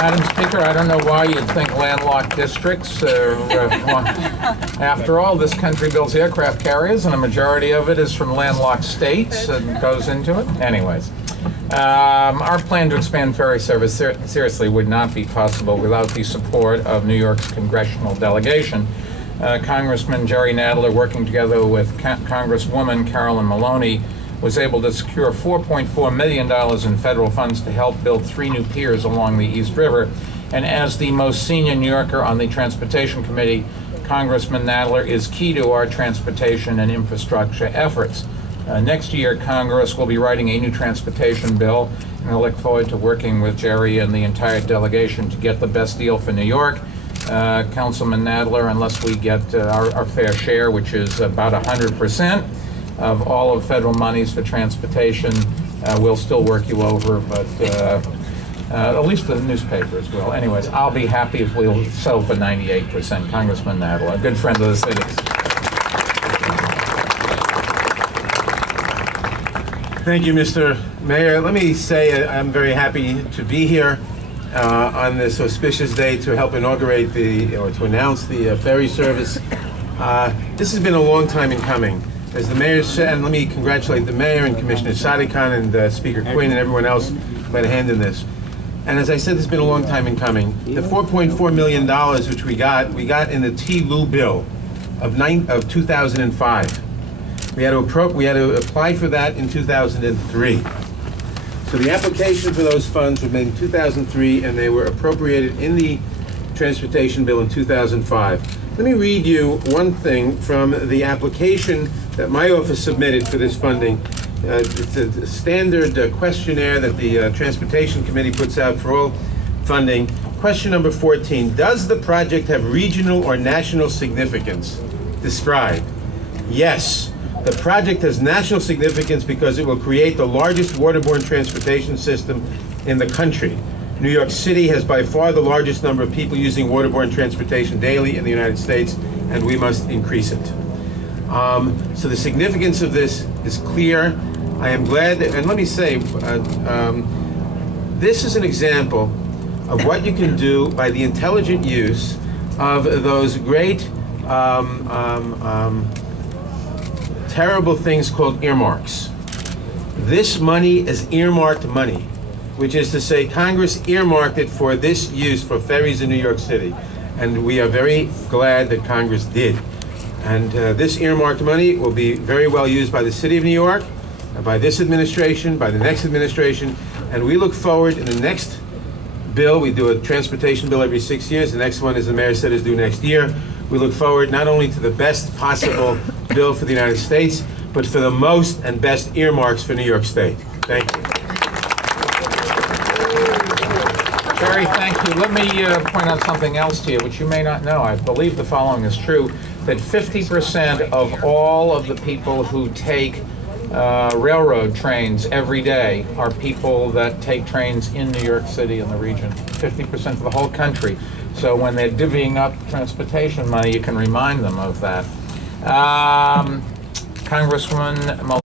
Madam Speaker, I don't know why you'd think landlocked districts are, after all, this country builds aircraft carriers, and a majority of it is from landlocked states and goes into it. Anyways, our plan to expand ferry service seriously would not be possible without the support of New York's congressional delegation. Congressman Jerry Nadler, working together with Congresswoman Carolyn Maloney, was able to secure $4.4 million in federal funds to help build 3 new piers along the East River. And as the most senior New Yorker on the Transportation Committee, Congressman Nadler is key to our transportation and infrastructure efforts. Next year, Congress will be writing a new transportation bill, and I look forward to working with Jerry and the entire delegation to get the best deal for New York. Councilman Nadler, unless we get our fair share, which is about 100%, of all of federal monies for transportation, we'll still work you over, but at least the newspapers will. Anyways, I'll be happy if we'll settle for 98%. Congressman Nadler, a good friend of the city. Thank you, Mr. Mayor. Let me say I'm very happy to be here on this auspicious day to help inaugurate or to announce the ferry service. This has been a long time in coming. As the mayor said, and let me congratulate the mayor and Commissioner Sadikan and Speaker Quinn and everyone else who had a hand in this. And as I said, this has been a long time in coming. The $4.4 million which we got in the T-Lou bill of 2005. We had to apply for that in 2003. So the application for those funds was made in 2003, and they were appropriated in the transportation bill in 2005. Let me read you one thing from the application that my office submitted for this funding. It's a standard questionnaire that the Transportation Committee puts out for all funding. Question number 14, does the project have regional or national significance? Describe. Yes, the project has national significance because it will create the largest waterborne transportation system in the country. New York City has by far the largest number of people using waterborne transportation daily in the United States, and we must increase it. So the significance of this is clear. I am glad that, and let me say, this is an example of what you can do by the intelligent use of those great, terrible things called earmarks. This money is earmarked money, which is to say Congress earmarked it for this use for ferries in New York City. And we are very glad that Congress did. And this earmarked money will be very well used by the City of New York, by this administration, by the next administration. And we look forward in the next bill. We do a transportation bill every 6 years. The next one, as the mayor said, is due next year. We look forward not only to the best possible bill for the United States, but for the most and best earmarks for New York State. Thank you. Jerry, thank you. Let me point out something else to you, which you may not know. I believe the following is true, that 50% of all of the people who take railroad trains every day are people that take trains in New York City and the region. 50% of the whole country. So when they're divvying up transportation money, you can remind them of that. Congresswoman